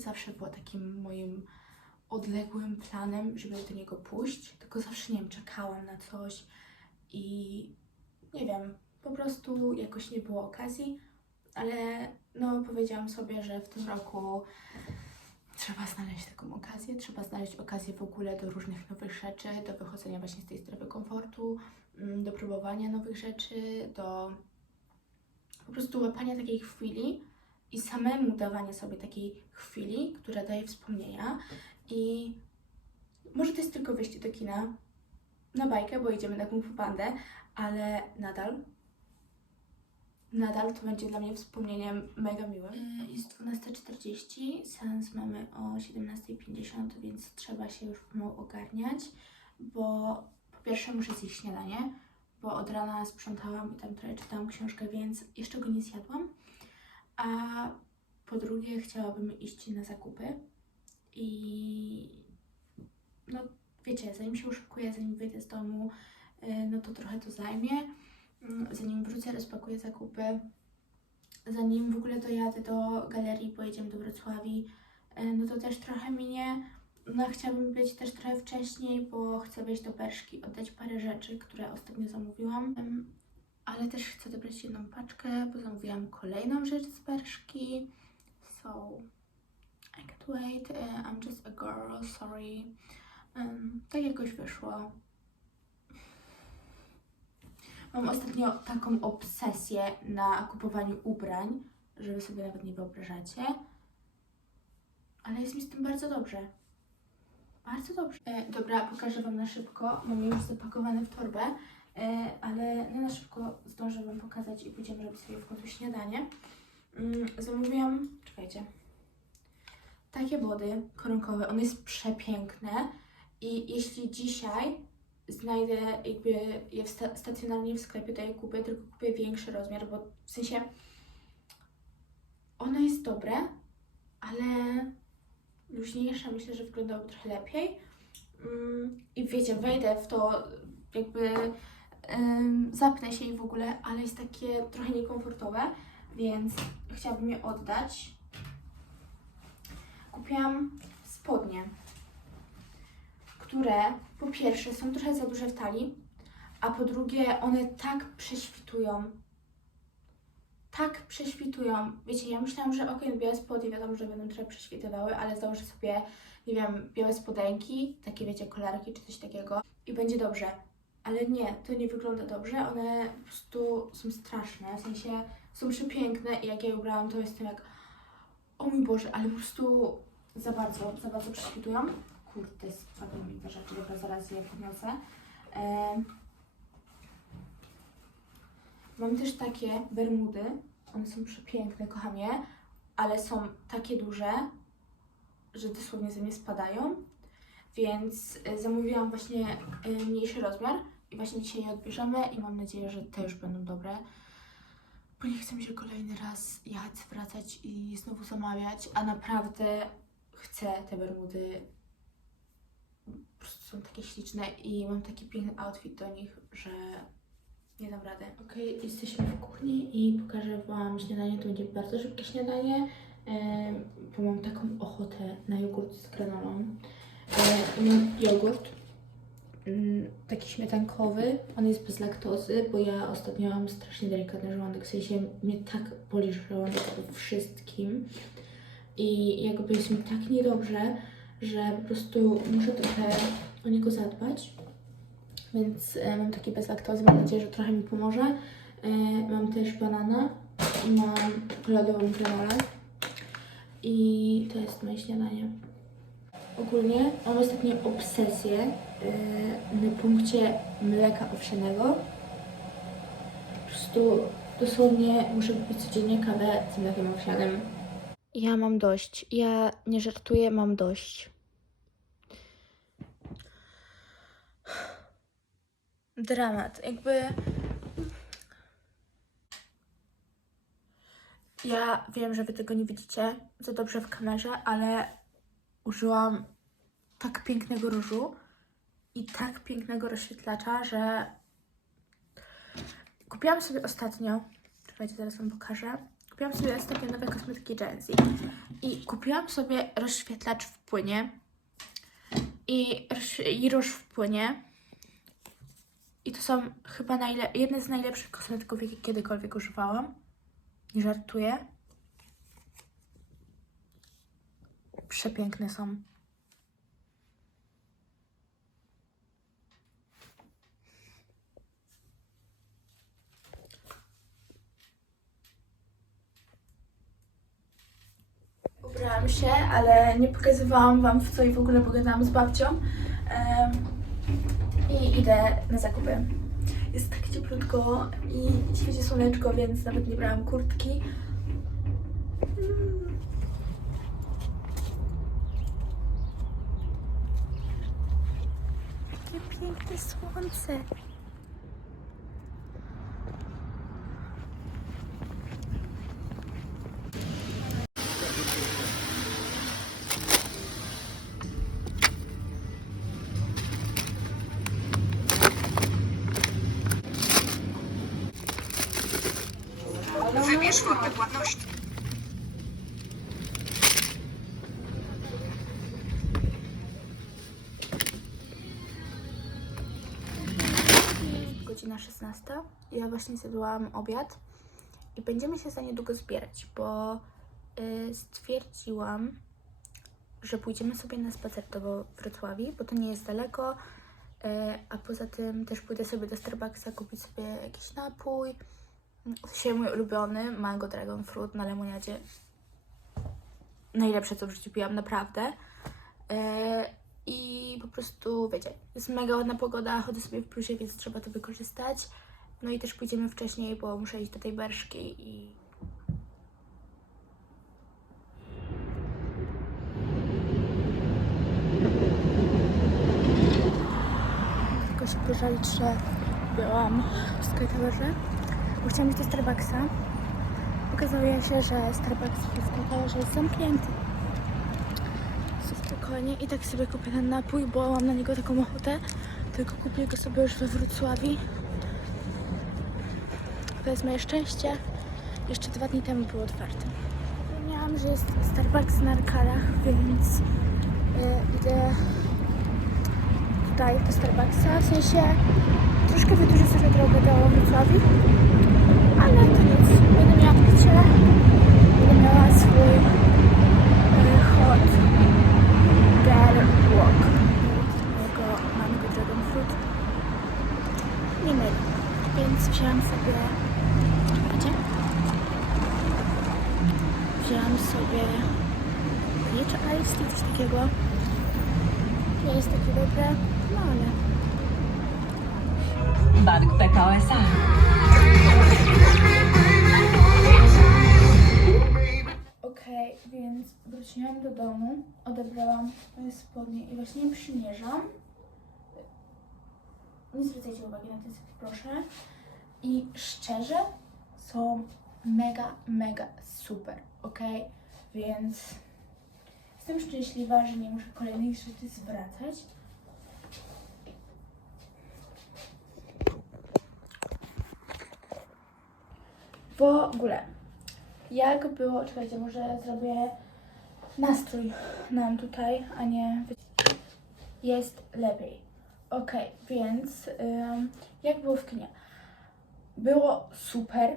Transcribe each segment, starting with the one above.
zawsze było takim moim odległym planem, żeby do niego pójść, tylko zawsze, nie wiem, czekałam na coś i nie wiem, po prostu jakoś nie było okazji, ale no powiedziałam sobie, że w tym roku trzeba znaleźć taką okazję, trzeba znaleźć okazję w ogóle do różnych nowych rzeczy, do wychodzenia właśnie z tej strefy komfortu, mm, do próbowania nowych rzeczy, do po prostu łapania takiej chwili i samemu dawania sobie takiej chwili, która daje wspomnienia i może to jest tylko wyjście do kina na bajkę, bo idziemy na Kung Fu Pandę, ale nadal nadal to będzie dla mnie wspomnieniem mega miłym. Y, Jest 12.40, seans mamy o 17.50, więc trzeba się już pomału ogarniać, bo po pierwsze muszę zjeść śniadanie, bo od rana sprzątałam i tam trochę czytałam książkę, więc jeszcze go nie zjadłam. A po drugie chciałabym iść na zakupy i no wiecie, zanim się uszykuję, zanim wyjdę z domu, y, no to trochę to zajmie. Mm, Zanim wrócę, rozpakuję zakupy. Zanim w ogóle dojadę do galerii, pojedziemy do Wrocławi, y, no to też trochę minie. No chciałabym być też trochę wcześniej, bo chcę wejść do Berszki, oddać parę rzeczy, które ostatnio zamówiłam. Ale też chcę dobrać jedną paczkę, bo zamówiłam kolejną rzecz z Berszki. So, I can't wait. Uh, I'm just a girl, sorry. Um, tak jakoś wyszło. Mam ostatnio taką obsesję na kupowaniu ubrań, że wy sobie nawet nie wyobrażacie. Ale jest mi z tym bardzo dobrze. Bardzo dobrze. E, dobra, pokażę Wam na szybko. Mam już zapakowane w torbę, e, ale no na szybko zdążę Wam pokazać i pójdziemy robić sobie w końcu śniadanie. Mm, zamówiłam, czekajcie, takie body koronkowe. One jest przepiękne i jeśli dzisiaj znajdę jakby je sta- stacjonarnie w sklepie, to je kupię, tylko kupię większy rozmiar, bo w sensie ono jest dobre, ale luźniejsze myślę, że wyglądałoby trochę lepiej. Mm, I wiecie, wejdę w to jakby zapnę się i w ogóle, ale jest takie trochę niekomfortowe, więc chciałabym je oddać. Kupiłam spodnie które po pierwsze są trochę za duże w talii, a po drugie one tak prześwitują. Tak prześwitują. Wiecie, ja myślałam, że okej, białe spodnie wiadomo, że będą trochę prześwitywały, ale założę sobie, nie wiem, białe spodenki, takie wiecie, kolarki czy coś takiego i będzie dobrze. Ale nie, to nie wygląda dobrze, one po prostu są straszne, w sensie są przepiękne i jak ja je ubrałam, to jestem jak o mój Boże, ale po prostu za bardzo, za bardzo prześwitują kurde, spadły mi te rzeczy, dobra, zaraz je podniosę. E, mam też takie bermudy, one są przepiękne, kocham je, ale są takie duże, że dosłownie ze mnie spadają, więc e, zamówiłam właśnie e, mniejszy rozmiar i właśnie dzisiaj je odbierzemy i mam nadzieję, że te już będą dobre. Bo nie chcę mi się kolejny raz jechać, wracać i znowu zamawiać, a naprawdę chcę te bermudy po prostu są takie śliczne i mam taki piękny outfit do nich, że nie dam rady. Okej, jesteśmy w kuchni i pokażę Wam śniadanie. To będzie bardzo szybkie śniadanie, em, bo mam taką ochotę na jogurt z granolą. E, mam jogurt, mm, taki śmietankowy, on jest bez laktozy, bo ja ostatnio mam strasznie delikatny żołądek, w sensie mnie tak boli żołądek po wszystkim i jakby jest mi tak niedobrze, że po prostu muszę trochę o niego zadbać. Więc e, mam taki bez laktozy, mam nadzieję, że trochę mi pomoże. E, mam też banana i mam czekoladową granolę. I to jest moje śniadanie. Ogólnie mam ostatnio obsesję e, na punkcie mleka owsianego. Po prostu dosłownie muszę wypić codziennie kawę z mlekiem owsianym. Ja mam dość. Ja nie żartuję, mam dość. Dramat. Jakby. Ja wiem, że wy tego nie widzicie za dobrze w kamerze, ale użyłam tak pięknego różu i tak pięknego rozświetlacza, że kupiłam sobie ostatnio, czekajcie, zaraz wam pokażę. Kupiłam sobie ostatnio nowe kosmetyki Gen Z. I kupiłam sobie rozświetlacz w płynie. I, i róż w płynie. I to są chyba jedne z najlepszych kosmetyków, jakie kiedykolwiek używałam. Nie żartuję. Przepiękne są. Ubrałam się, ale nie pokazywałam Wam w co i w ogóle pogadałam z babcią. I idę na zakupy. Jest tak cieplutko i świeci słoneczko, więc nawet nie brałam kurtki. this wants it. 16. Ja właśnie zjadłam obiad i będziemy się za niedługo zbierać, bo y, stwierdziłam, że pójdziemy sobie na spacer do Wrocławi, bo to nie jest daleko, y, a poza tym też pójdę sobie do Starbucksa kupić sobie jakiś napój. Dzisiaj mój ulubiony Mango Dragon Fruit na lemoniadzie. Najlepsze co w życiu piłam, naprawdę. Y, i po prostu, wiecie, jest mega ładna pogoda, chodzę sobie w plusie, więc trzeba to wykorzystać. No i też pójdziemy wcześniej, bo muszę iść do tej berszki i... Tylko się pożalić, że byłam w Sky Towerze, bo chciałam iść do Starbucksa. Okazało się, że Starbucks w Sky Towerze jest zamknięty spokojnie i tak sobie kupię ten napój, bo mam na niego taką ochotę. Tylko kupię go sobie już we Wrocławiu. To jest moje szczęście. Jeszcze dwa dni temu był otwarty. Zapomniałam, że jest Starbucks na Arkarach, więc y, idę tutaj do Starbucksa. W sensie troszkę wydłużę sobie drogę do Wrocławiu, wróciłam do domu, odebrałam spodnie i właśnie przymierzam. Nie zwracajcie uwagi na ten proszę. I szczerze, są mega, mega super, ok? Więc jestem szczęśliwa, że nie muszę kolejnych rzeczy zwracać. W ogóle, jak było, czekajcie, może zrobię nastrój nam tutaj, a nie jest lepiej. Ok, więc jak było w kinie? Było super,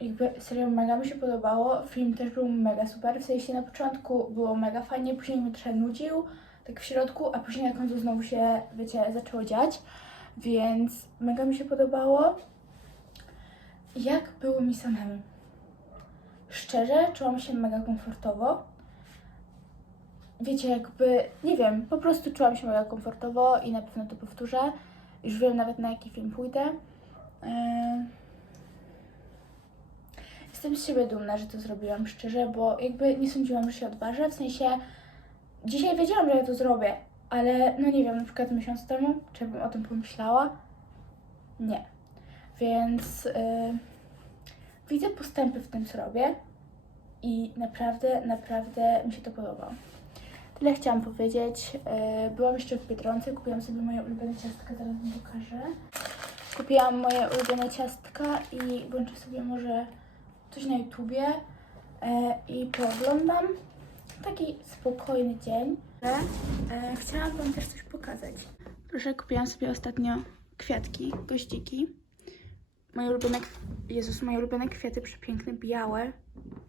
jakby serio mega mi się podobało, film też był mega super, w sensie na początku było mega fajnie, później mnie trochę nudził, tak w środku, a później na końcu znowu się, wiecie, zaczęło dziać, więc mega mi się podobało. Jak było mi samemu? Szczerze, czułam się mega komfortowo. Wiecie, jakby, nie wiem, po prostu czułam się mega komfortowo i na pewno to powtórzę. Już wiem nawet na jaki film pójdę. Yy... Jestem z siebie dumna, że to zrobiłam, szczerze, bo jakby nie sądziłam, że się odważę. W sensie, dzisiaj wiedziałam, że ja to zrobię, ale no nie wiem, na przykład miesiąc temu, czy bym o tym pomyślała? Nie. Więc yy, widzę postępy w tym, co robię i naprawdę, naprawdę mi się to podoba. Tyle chciałam powiedzieć. Yy, byłam jeszcze w Biedronce, kupiłam sobie moje ulubione ciastka, zaraz wam pokażę. kupiłam moje ulubione ciastka i włączę sobie może coś na YouTubie e, i pooglądam. Taki spokojny dzień. E, chciałam Wam też coś pokazać. Proszę, kupiłam sobie ostatnio kwiatki, goździki. Moje ulubione, Jezus, moje ulubione kwiaty, przepiękne, białe.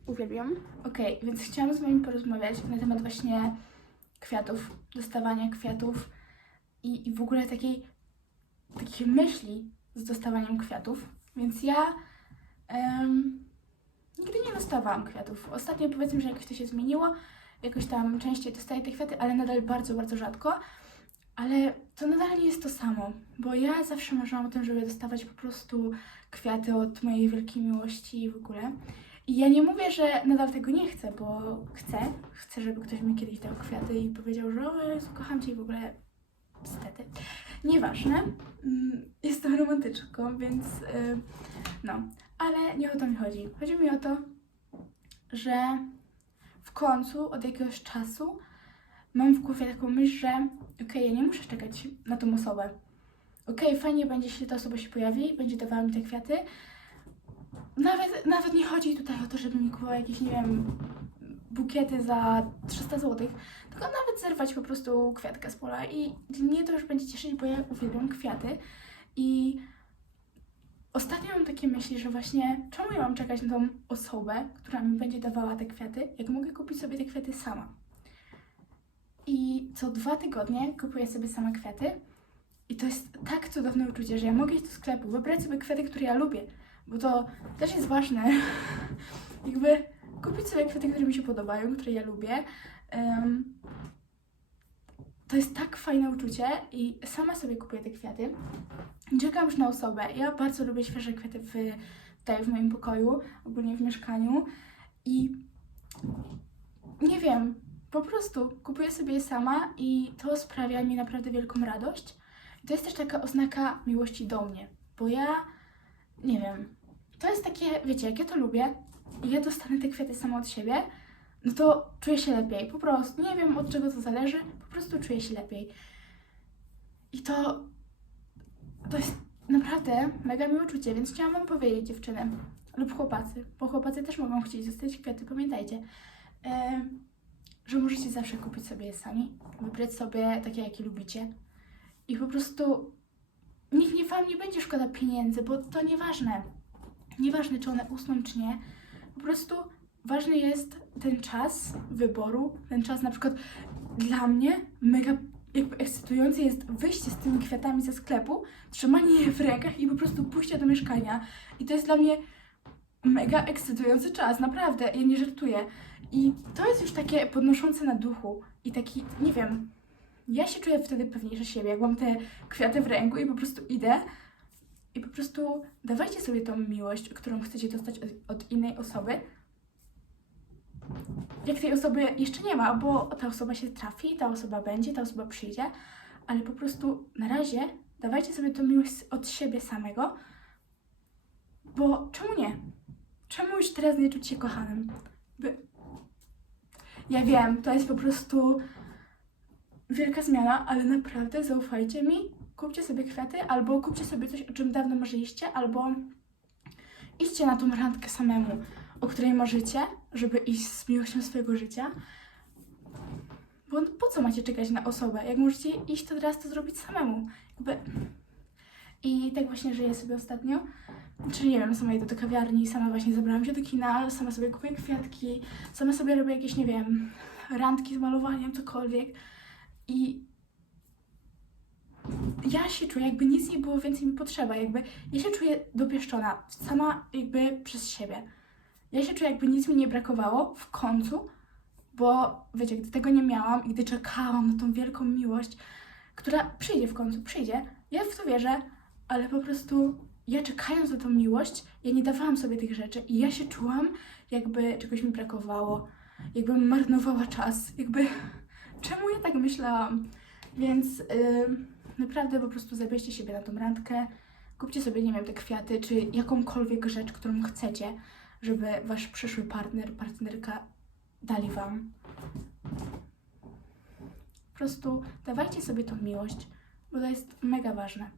Uwielbiam. Okej, więc chciałam z Wami porozmawiać na temat właśnie kwiatów, dostawania kwiatów i, i w ogóle takiej, takiej myśli z dostawaniem kwiatów. Więc ja em, nigdy nie dostawałam kwiatów. Ostatnio powiedzmy, że jakoś to się zmieniło, jakoś tam częściej dostaję te kwiaty, ale nadal bardzo, bardzo rzadko. Ale to nadal nie jest to samo, bo ja zawsze marzyłam o tym, żeby dostawać po prostu kwiaty od mojej wielkiej miłości i w ogóle. I ja nie mówię, że nadal tego nie chcę, bo chcę. Chcę, żeby ktoś mi kiedyś dał kwiaty i powiedział, że o Jezu, kocham Cię i w ogóle Niestety. Nieważne. Mm, Jestem romantyczką, więc y, no. Ale nie o to mi chodzi. Chodzi mi o to, że w końcu od jakiegoś czasu mam w głowie taką myśl, że okej, ja nie muszę czekać na tą osobę. Okej, fajnie będzie, jeśli ta osoba się pojawi będzie dawała mi te kwiaty. Nawet, nawet nie chodzi tutaj o to, żeby mi kupowała jakieś, nie wiem, bukiety za 300 zł, tylko nawet zerwać po prostu kwiatkę z pola. I mnie to już będzie cieszyć, bo ja uwielbiam kwiaty. I ostatnio mam takie myśli, że właśnie czemu ja mam czekać na tą osobę, która mi będzie dawała te kwiaty, jak mogę kupić sobie te kwiaty sama. I co dwa tygodnie kupuję sobie sama kwiaty. I to jest tak cudowne uczucie, że ja mogę iść do sklepu, wybrać sobie kwiaty, które ja lubię, bo to też jest ważne, jakby kupić sobie kwiaty, które mi się podobają, które ja lubię. Em, to jest tak fajne uczucie i sama sobie kupuję te kwiaty. Czekam już na osobę. Ja bardzo lubię świeże kwiaty w, tutaj w moim pokoju, ogólnie w mieszkaniu i nie wiem, po prostu kupuję sobie je sama i to sprawia mi naprawdę wielką radość. I to jest też taka oznaka miłości do mnie, bo ja nie wiem, to jest takie, wiecie, jak ja to lubię i ja dostanę te kwiaty sama od siebie, no to czuję się lepiej. Po prostu nie wiem od czego to zależy, po prostu czuję się lepiej. I to to jest naprawdę mega miłe uczucie, więc chciałam Wam powiedzieć, dziewczyny lub chłopacy, bo chłopacy też mogą chcieć dostać kwiaty, pamiętajcie, że możecie zawsze kupić sobie je sami, wybrać sobie takie, jakie lubicie i po prostu nikt nie Wam nie będzie szkoda pieniędzy, bo to nieważne. Nieważne, czy one usną, czy nie. Po prostu ważny jest ten czas wyboru, ten czas na przykład dla mnie mega jakby ekscytujące jest wyjście z tymi kwiatami ze sklepu, trzymanie je w rękach i po prostu pójście do mieszkania. I to jest dla mnie mega ekscytujący czas, naprawdę, ja nie żartuję. I to jest już takie podnoszące na duchu i taki, nie wiem, ja się czuję wtedy pewniejsza siebie, jak mam te kwiaty w ręku i po prostu idę i po prostu dawajcie sobie tą miłość, którą chcecie dostać od, od innej osoby. Jak tej osoby jeszcze nie ma, bo ta osoba się trafi, ta osoba będzie, ta osoba przyjdzie, ale po prostu na razie dawajcie sobie tą miłość od siebie samego, bo czemu nie? Czemu już teraz nie czuć się kochanym? By... Ja wiem, to jest po prostu wielka zmiana, ale naprawdę zaufajcie mi, kupcie sobie kwiaty, albo kupcie sobie coś, o czym dawno marzyliście, albo idźcie na tą randkę samemu, o której marzycie, żeby iść z miłością swojego życia. Bo po co macie czekać na osobę? Jak możecie iść, to teraz to zrobić samemu. Jakby... I tak właśnie żyję sobie ostatnio. Czyli nie wiem, sama idę do kawiarni, sama właśnie zabrałam się do kina, sama sobie kupuję kwiatki, sama sobie robię jakieś, nie wiem, randki z malowaniem, cokolwiek. I ja się czuję, jakby nic nie było więcej mi potrzeba, jakby ja się czuję dopieszczona, sama jakby przez siebie. Ja się czuję, jakby nic mi nie brakowało w końcu, bo wiecie, gdy tego nie miałam i gdy czekałam na tą wielką miłość, która przyjdzie w końcu, przyjdzie, ja w to wierzę, ale po prostu ja czekając na tą miłość, ja nie dawałam sobie tych rzeczy i ja się czułam, jakby czegoś mi brakowało, jakbym marnowała czas, jakby czemu ja tak myślałam? Więc ym, naprawdę po prostu zabierzcie siebie na tą randkę, kupcie sobie, nie wiem, te kwiaty, czy jakąkolwiek rzecz, którą chcecie, żeby wasz przyszły partner, partnerka dali wam. Po prostu dawajcie sobie tą miłość, bo to jest mega ważne.